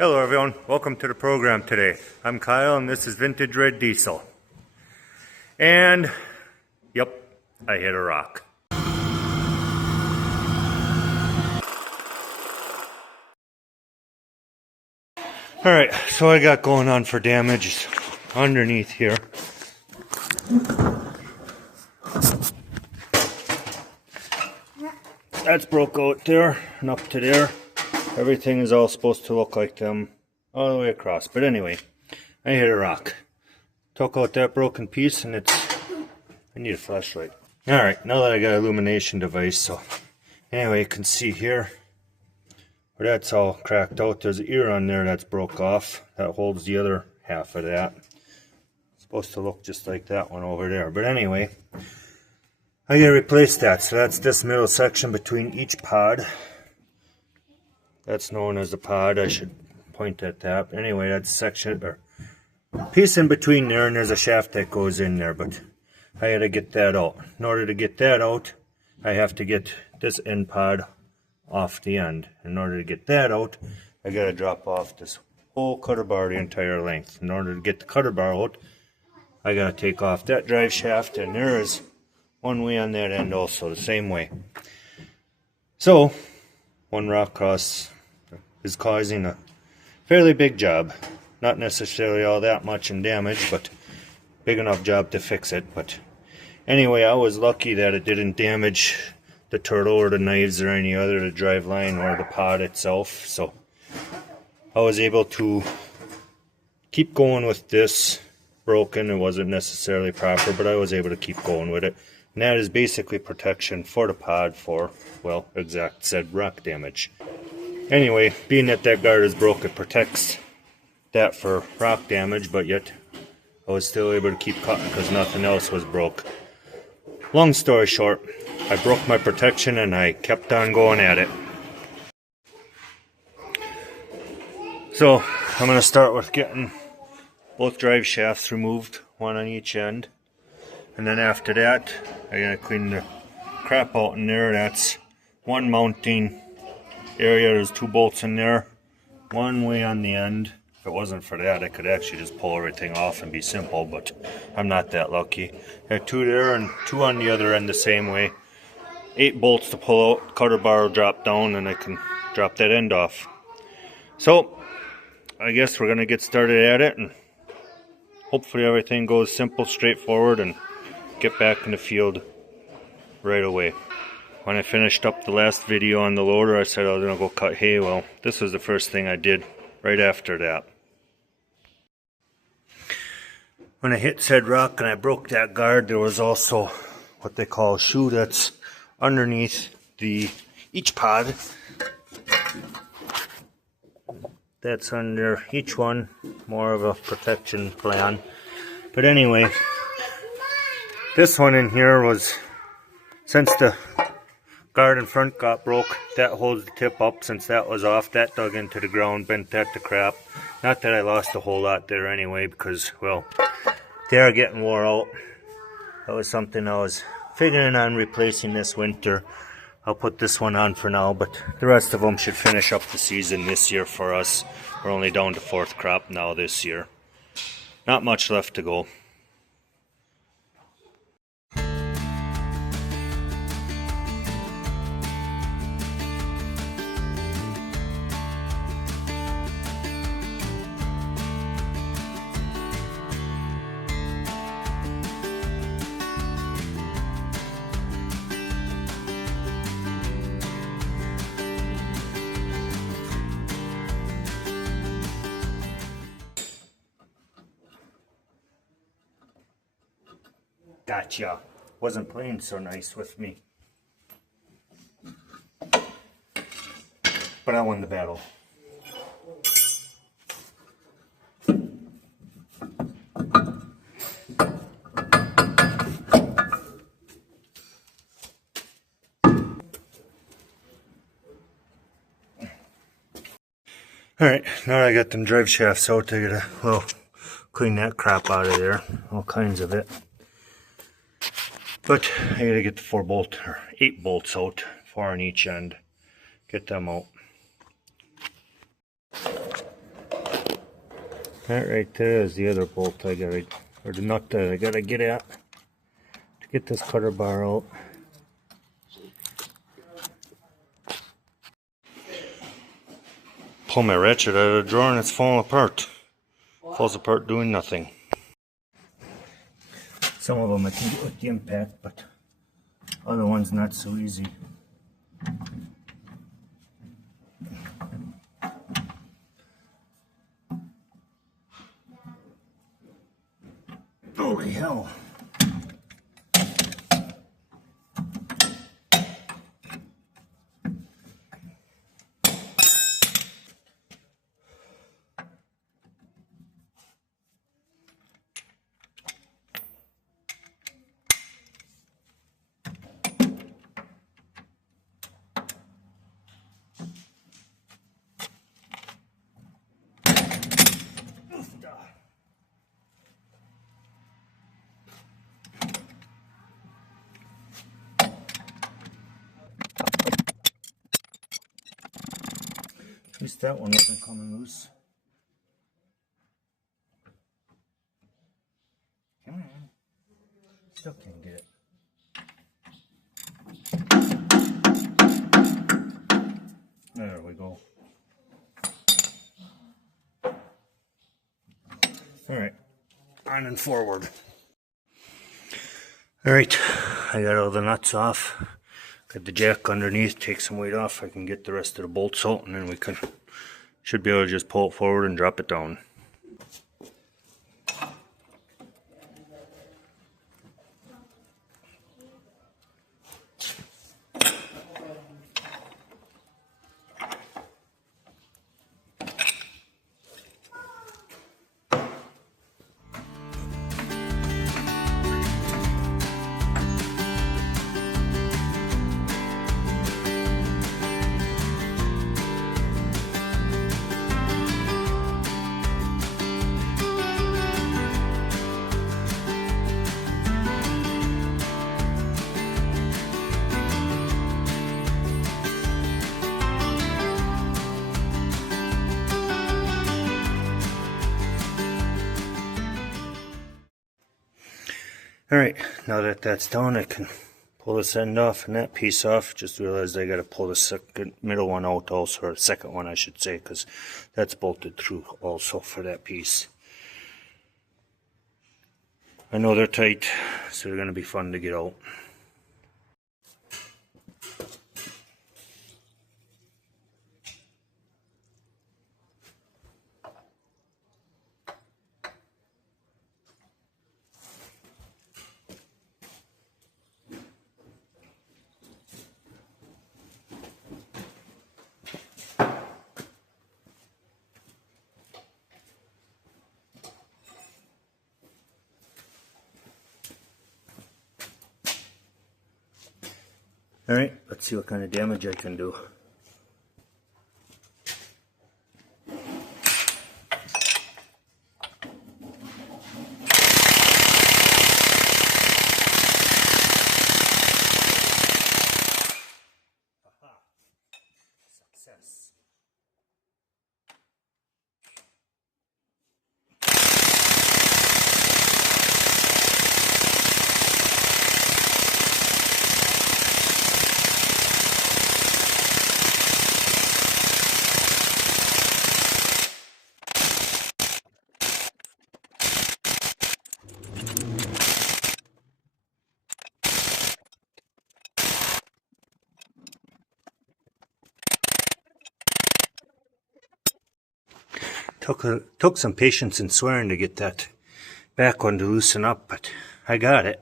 Hello everyone, welcome to the program today. I'm Kyle and this is Vintage Red Diesel. And, yep, I hit a rock. Alright, so I got going on for damage underneath here. That's broke out there and up to there. Everything is all supposed to look like them all the way across. But anyway, I hit a rock. Took out that broken piece and I need a flashlight. Alright, now that I got an illumination device, so anyway, you can see here where that's all cracked out. There's an ear on there that's broke off. That holds the other half of that. It's supposed to look just like that one over there. But anyway, I gotta replace that. So that's this middle section between each pod. That's known as the pod. I should point at that. Anyway, that's section or piece in between there, and there's a shaft that goes in there, but I had to get that out. In order to get that out, I have to get this end pod off the end. In order to get that out, I gotta drop off this whole cutter bar the entire length. In order to get the cutter bar out, I gotta take off that drive shaft, and there is one way on that end also, the same way. So, one rock cross is causing a fairly big job. Not necessarily all that much in damage, but big enough job to fix it. But anyway, I was lucky that it didn't damage the turtle or the knives or any other, the drive line or the pod itself. So I was able to keep going with this. Broken, it wasn't necessarily proper, but I was able to keep going with it. And that is basically protection for the pod for, well, exact said rock damage. Anyway, being that that guard is broke, it protects that for rock damage, but yet I was still able to keep cutting because nothing else was broke. Long story short, I broke my protection and I kept on going at it. So I'm going to start with getting both drive shafts removed, one on each end. And then after that, I'm going to clean the crap out in there. That's one mounting area. There's two bolts in there, one way on the end. If it wasn't for that, I could actually just pull everything off and be simple, but I'm not that lucky. I have two there and two on the other end the same way. 8 bolts to pull out, cutter bar will drop down, and I can drop that end off. So I guess we're gonna get started at it, and hopefully everything goes simple, straightforward, and get back in the field right away. When I finished up the last video on the loader, I said I was going to go cut hay. Well, this was the first thing I did right after that. When I hit said rock and I broke that guard, there was also what they call a shoe that's underneath each pod. That's under each one, more of a protection plan. But anyway, this one in here was, since the guard in front got broke, that holds the tip up. Since that was off, that dug into the ground, bent that to crap. Not that I lost a whole lot there anyway, because, well, they are getting wore out. That was something I was figuring on replacing this winter. I'll put this one on for now, but the rest of them should finish up the season this year for us. We're only down to 4th crop now this year. Not much left to go. Gotcha. Wasn't playing so nice with me. But I won the battle. Alright, now I got them drive shafts out, I gotta, well, clean that crap out of there. All kinds of it. But I gotta get the 8 bolts out, 4 on each end. Get them out. That right there is the other bolt I gotta, or the nut that I gotta get at to get this cutter bar out. Pull my ratchet out of the drawer and it's falling apart. Falls apart doing nothing. Some of them I can get with the impact, but other ones not so easy. Holy hell. At least that one wasn't coming loose. Come on. Still can't get it. There we go. Alright, on and forward. Alright, I got all the nuts off. Got the jack underneath, take some weight off. I can get the rest of the bolts out and then we should be able to just pull it forward and drop it down. Alright, now that that's done, I can pull this end off and that piece off. Just realized I gotta pull the middle one out also, or the second one I should say, because that's bolted through also for that piece. I know they're tight, so they're gonna be fun to get out. Alright, let's see what kind of damage I can do. Aha. Success. Took some patience and swearing to get that back one to loosen up, but I got it.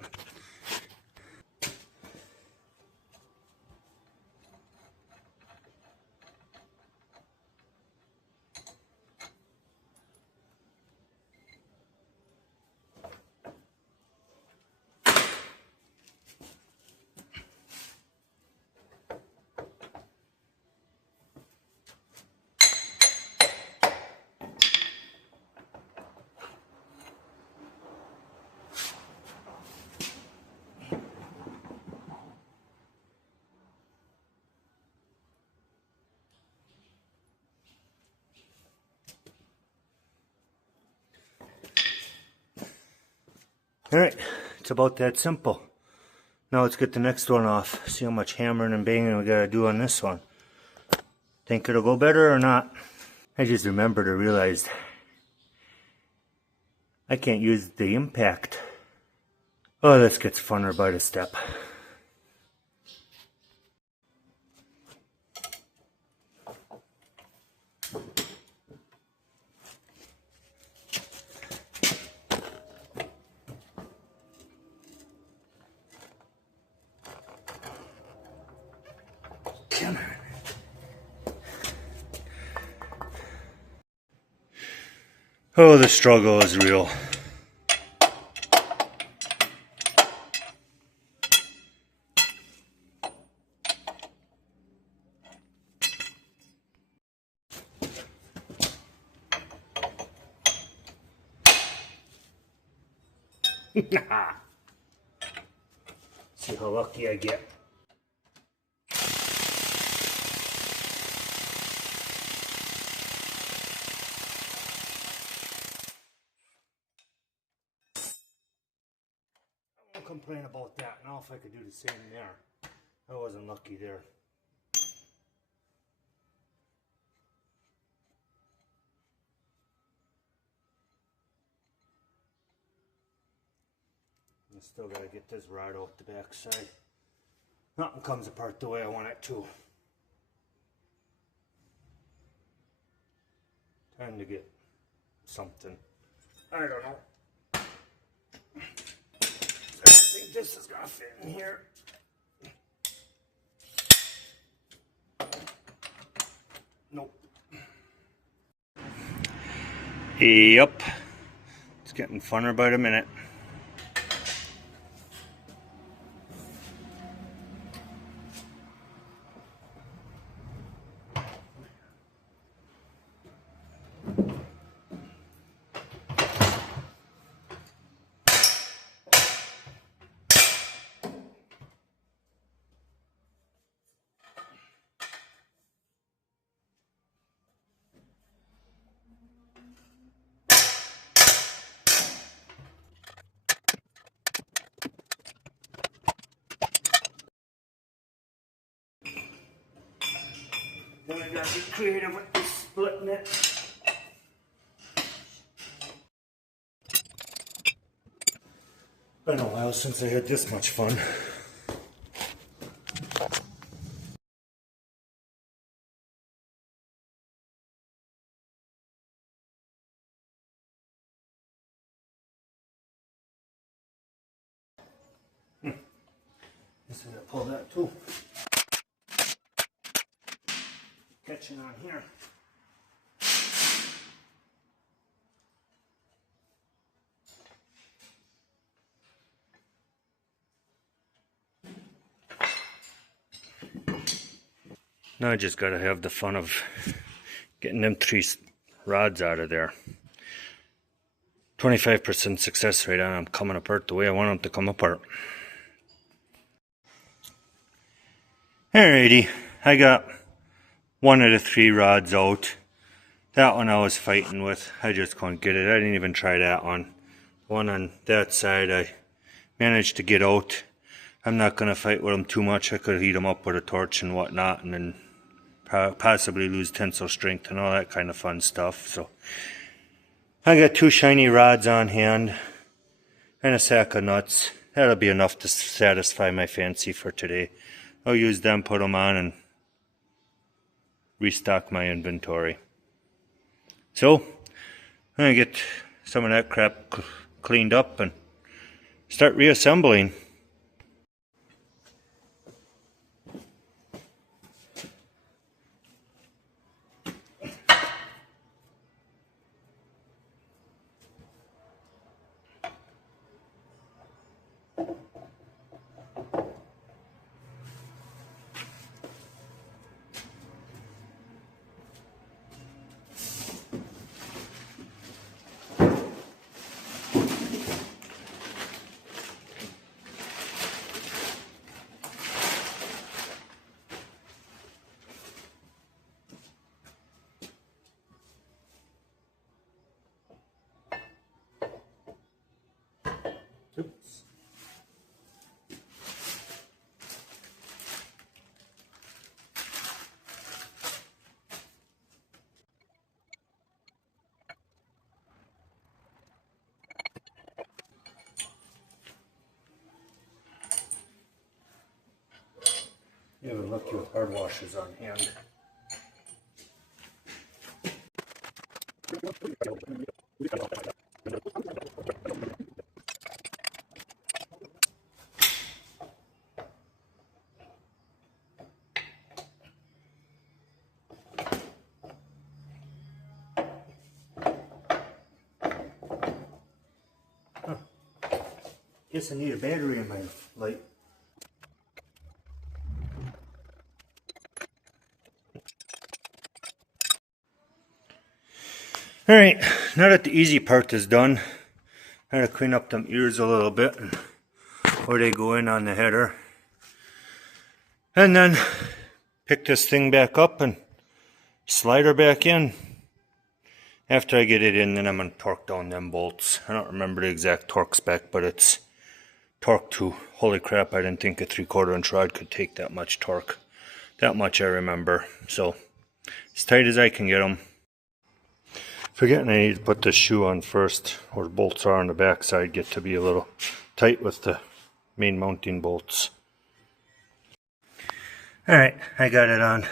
Alright, it's about that simple. Now let's get the next one off. See how much hammering and banging we gotta do on this one. Think it'll go better or not? I just remembered or realized I can't use the impact. Oh, this gets funner by the step. Come on. Oh, the struggle is real. See how lucky I get. I won't complain about that. Now if I could do the same there. I wasn't lucky there. I still gotta get this rod off the back side. Nothing comes apart the way I want it to. Time to get something. I don't know. I think this is gonna fit in here. Nope. Yep. It's getting funner by the minute. Then I gotta be creative with this splitting it. Been a while since I had this much fun. Guess I gotta pull that too. Catching on here. Now I just gotta have the fun of getting them 3 rods out of there. 25% success rate on them coming apart the way I want them to come apart. Alrighty, I got 1 of the 3 rods out. That one I was fighting with. I just couldn't get it. I didn't even try that one. One on that side I managed to get out. I'm not going to fight with them too much. I could heat them up with a torch and whatnot and then possibly lose tensile strength and all that kind of fun stuff. So I got 2 shiny rods on hand and a sack of nuts. That'll be enough to satisfy my fancy for today. I'll use them, put them on, and restock my inventory. So I'm going to get some of that crap cleaned up and start reassembling. You have a lucky with hard washers on hand. Guess I need a battery in my light. Alright, now that the easy part is done, I'm going to clean up them ears a little bit and where they go in on the header. And then pick this thing back up and slide her back in. After I get it in, then I'm going to torque down them bolts. I don't remember the exact torque spec, but it's torque to, holy crap, I didn't think a 3/4 inch rod could take that much torque. That much I remember. So, as tight as I can get them. Forgetting I need to put the shoe on first, or the bolts are on the back side, get to be a little tight with the main mounting bolts. Alright, I got it on.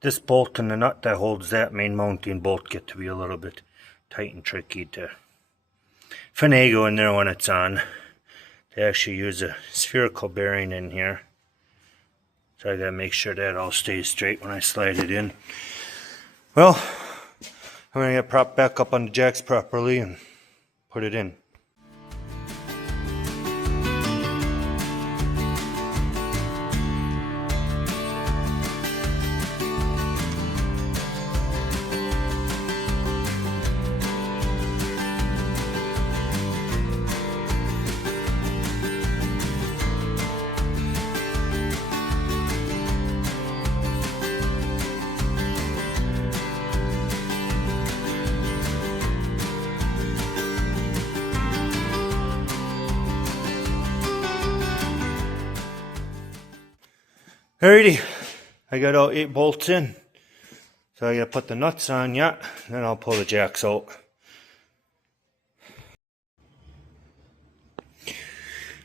This bolt and the nut that holds that main mounting bolt get to be a little bit tight and tricky to finagle in there when it's on. They actually use a spherical bearing in here. So I gotta make sure that all stays straight when I slide it in. Well, I'm gonna get propped back up on the jacks properly and put it in. Alrighty, I got all 8 bolts in, so I gotta put the nuts on yet, then I'll pull the jacks out.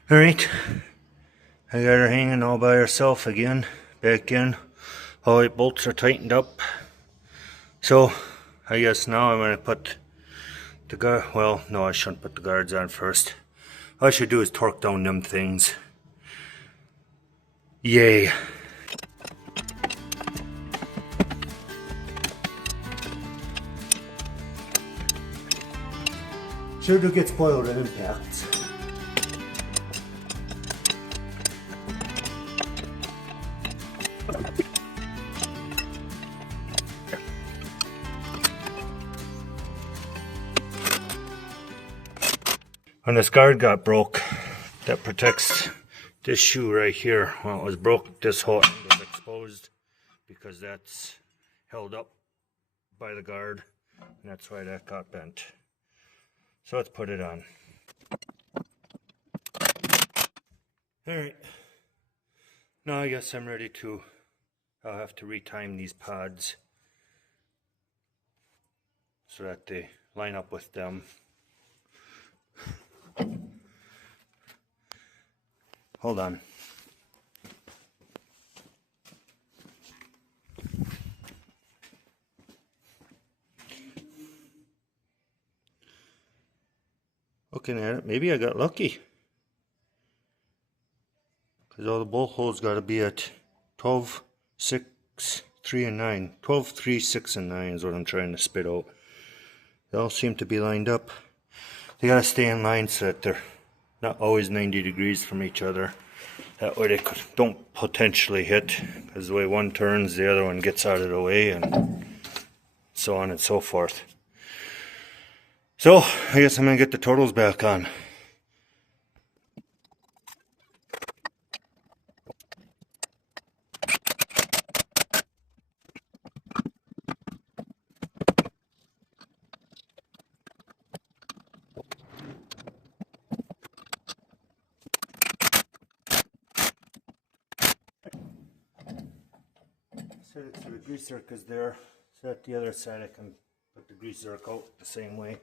Alright, I got her hanging all by herself again, back in. All 8 bolts are tightened up. So, I guess now I'm gonna put the guard, well, no, I shouldn't put the guards on first. All I should do is torque down them things. Yay. Sure do get spoiled at impact. When this guard got broke, that protects this shoe right here. Well, it was broke, this whole end was exposed because that's held up by the guard, and that's why that got bent. So let's put it on. Alright. Now I guess I'm ready to, I'll have to retime these pods so that they line up with them. Hold on. Looking at it, maybe I got lucky. Because all the bolt holes got to be at 12, 6, 3, and 9. 12, 3, 6, and 9 is what I'm trying to spit out. They all seem to be lined up. They got to stay in line so that they're not always 90 degrees from each other. That way they don't potentially hit. Because the way one turns, the other one gets out of the way, and so on and so forth. So, I guess I'm going to get the totals back on. Set it so the grease zerk is there, so at the other side I can put the grease zerk out the same way.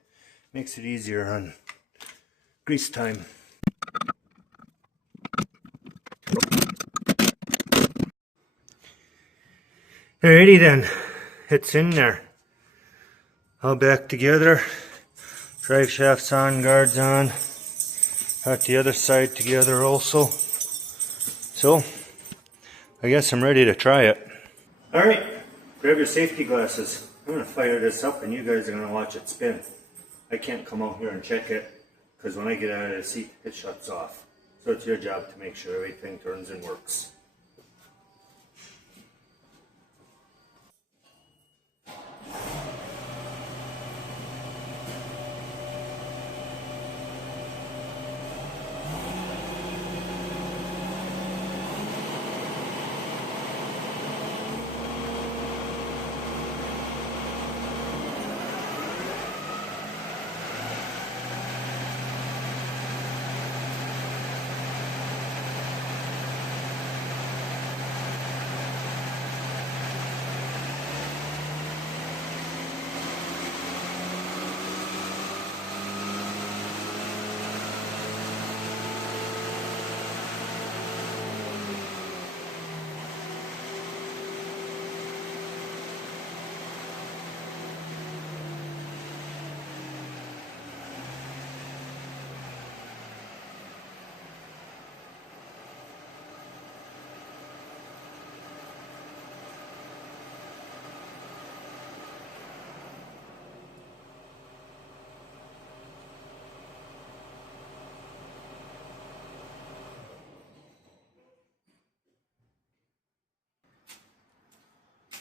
Makes it easier on grease time. Alrighty then, it's in there. All back together. Drive shafts on, guards on. Got the other side together also. So, I guess I'm ready to try it. Alright, grab your safety glasses. I'm going to fire this up and you guys are going to watch it spin. I can't come out here and check it because when I get out of the seat, it shuts off. So it's your job to make sure everything turns and works.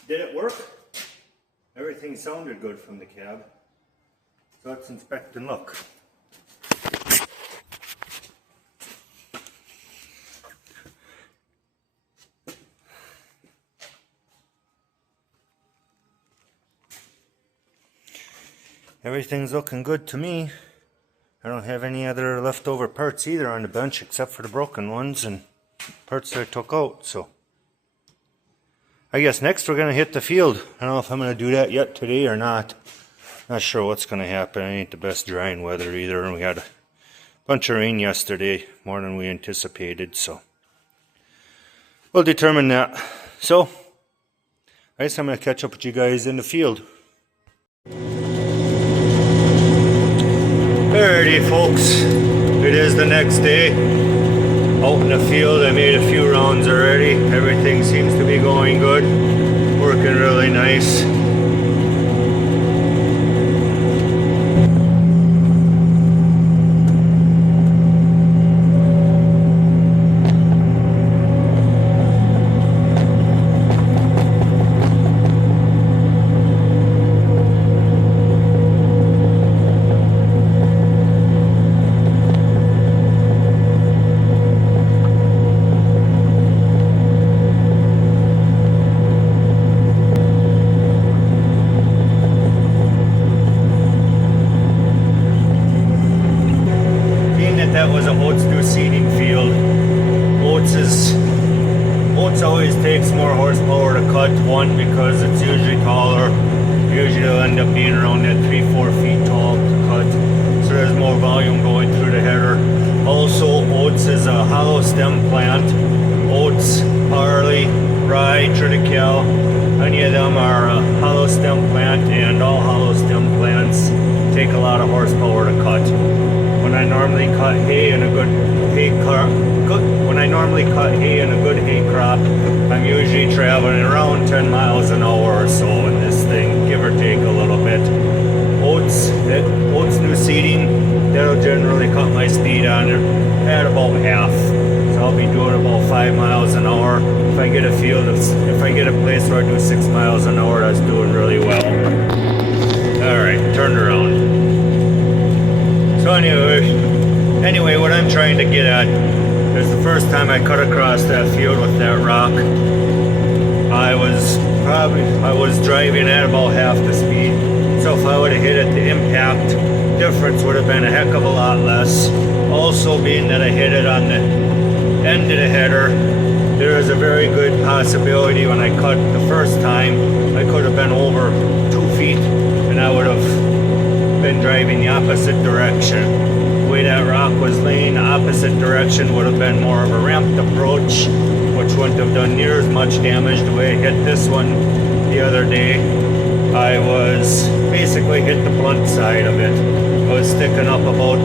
Did it work? Everything sounded good from the cab. So let's inspect and look. Everything's looking good to me. I don't have any other leftover parts either on the bench except for the broken ones and parts that I took out, so I guess next we're going to hit the field. I don't know if I'm going to do that yet today or not. Not sure what's going to happen. It ain't the best drying weather either, and we had a bunch of rain yesterday, more than we anticipated, so we'll determine that. So, I guess I'm going to catch up with you guys in the field. Alrighty folks, it is the next day. Out in the field, I made a few rounds already. Everything seems to be going good. Working really nice. That was a oats new seeding field. Oats always takes more horsepower to cut, one because it's usually taller. Usually it'll end up being around that 3-4 feet tall to cut, so there's more volume going through the header. Also, oats is a hollow stem plant. Oats, barley, rye, triticale, any of them are a hollow stem plant, and all hollow stem plants take a lot of horsepower to cut. When I normally cut hay in a good hay crop, I'm usually traveling around 10 miles an hour or so in this thing, give or take a little bit. Oats new seeding, that'll generally cut my speed on it at about half. So I'll be doing about 5 miles an hour. If I get a place where I do 6 miles an hour, that's doing really well. Alright, turned around. So anyway, what I'm trying to get at is the first time I cut across that field with that rock, I was driving at about half the speed. So if I would have hit it, the impact difference would have been a heck of a lot less. Also, being that I hit it on the end of the header, there is a very good possibility when I cut the first time, I could have been over 2 feet and I would have been driving the opposite direction. The way that rock was laying, the opposite direction would have been more of a ramped approach, which wouldn't have done near as much damage. The way I hit this one, the other day, I was basically hit the blunt side of it. I was sticking up about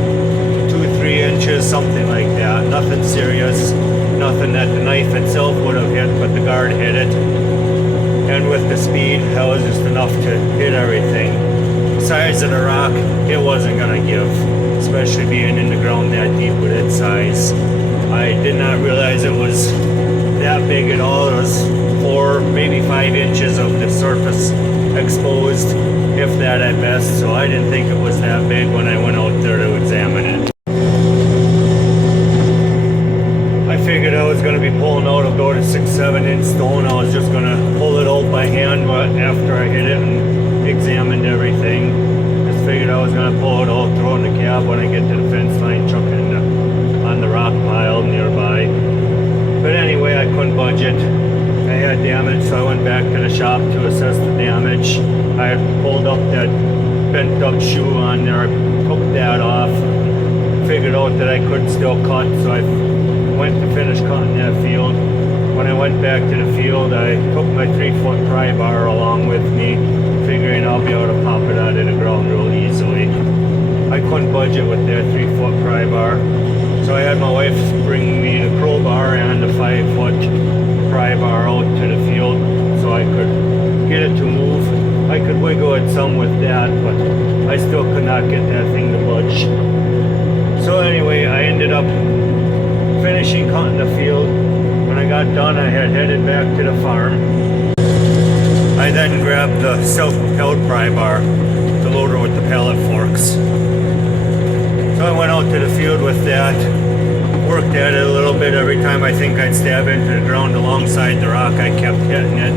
2-3 inches, something like that. Nothing serious, nothing that the knife itself would have hit, but the guard hit it. And with the speed, that was just enough to hit everything. The size of the rock, it wasn't gonna give, especially being in the ground that deep with its size. I did not realize it was that big at all. It was 4, maybe 5 inches of the surface exposed, if that at best, so I didn't think it was that big when I went out there to examine it. I figured I was going to be pulling out about a 6-7 inch stone. I was just going to pull it out by hand, but after I hit it and examined everything, just figured I was going to pull it out, throw it in the cab when I get to the fence line, chuck it on the rock pile nearby. But anyway, I couldn't budget. I had damage, so I went back to the shop to assess the damage. I had pulled up that bent up shoe on there, I took that off, figured out that I could still cut, so I went to finish cutting that field. When I went back to the field, I took my 3-foot pry bar along with me, figuring I'll be able to pop it out of the ground real easily. I couldn't budget with that 3-foot pry bar, so I had my wife bring me the crowbar and the 5-foot pry bar out to the field so I could get it to move. I could wiggle it some with that, but I still could not get that thing to budge. So anyway, I ended up finishing cutting the field. When I got done, I had headed back to the farm. I then grabbed the self-propelled pry bar, the loader with the pallet forks. So I went out to the field with that, worked at it a little bit. Every time I think I'd stab into the ground alongside the rock, I kept hitting it.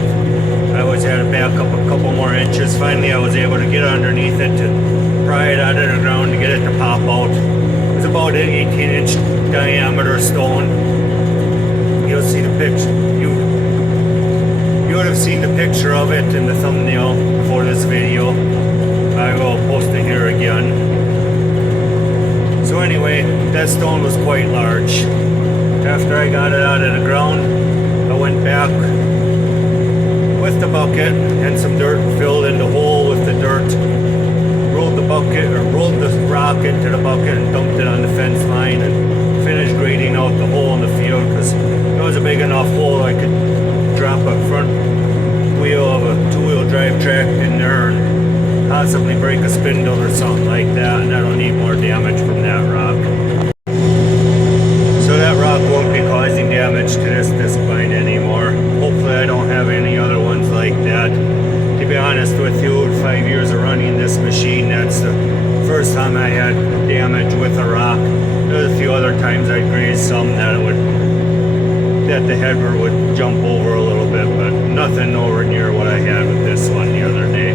I always had to back up a couple more inches. Finally, I was able to get underneath it to pry it out of the ground to get it to pop out. It was about an 18-inch diameter stone. You'll see the picture. You would have seen the picture of it in the thumbnail for this video. I will post it here again. So anyway, that stone was quite large. After I got it out of the ground, I went back with the bucket and some dirt, filled in the hole with the dirt, rolled the rock into the bucket and dumped it on the fence line and finished grading out the hole in the field, because it was a big enough hole I could drop a front wheel of a 2-wheel drive track in there and possibly break a spindle or something like that, and I don't need more damage from that rock. So that rock won't be causing damage to this diskbine anymore. Hopefully I don't have any other ones like that. To be honest with you, 5 years of running this machine, that's the first time I had damage with a rock. There's a few other times I grazed some that the header would jump over a little bit, but nothing nowhere near what I had with this one the other day.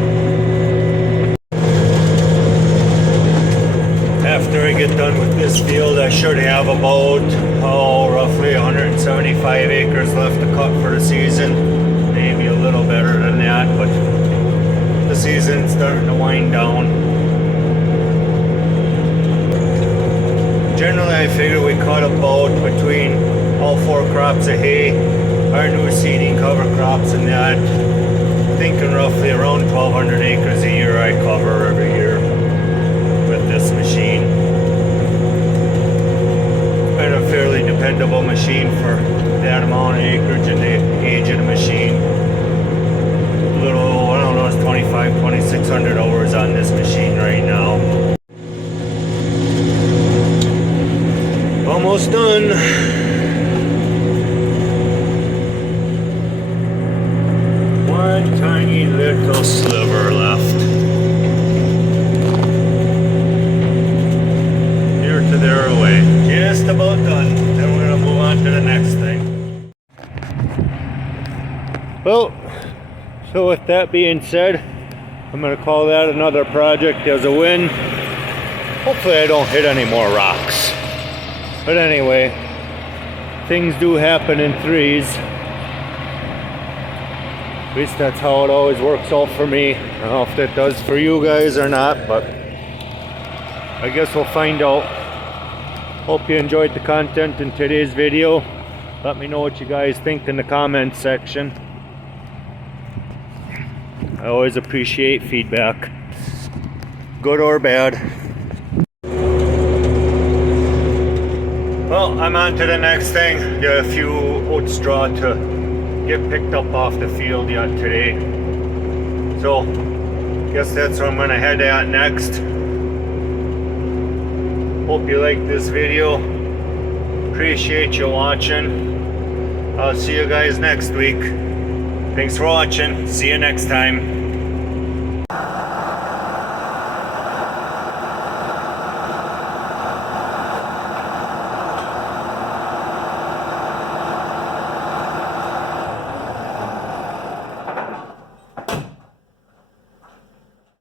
After I get done with this field, I should have about roughly 175 acres left to cut for the season. Maybe a little better than that, but the season's starting to wind down. Generally, I figure we cut about between all 4 crops of hay, our new seeding, cover crops, and that. Thinking roughly around 1,200 acres a year I cover every year with this machine. It's been a fairly dependable machine for that amount of acreage and the age of the machine. A little, I don't know, it's 2,600 hours on this machine right now. Almost done. One tiny little sliver left. Here to there away. Just about done. Then we're going to move on to the next thing. Well, so with that being said, I'm going to call that another project as a win. Hopefully I don't hit any more rocks. But anyway, things do happen in threes. At least that's how it always works out for me. I don't know if that does for you guys or not, but I guess we'll find out. Hope you enjoyed the content in today's video. Let me know what you guys think in the comments section. I always appreciate feedback, good or bad. Well, I'm on to the next thing. Got a few oat straw to get picked up off the field yet today. So, guess that's where I'm gonna head at next. Hope you liked this video. Appreciate you watching. I'll see you guys next week. Thanks for watching. See you next time.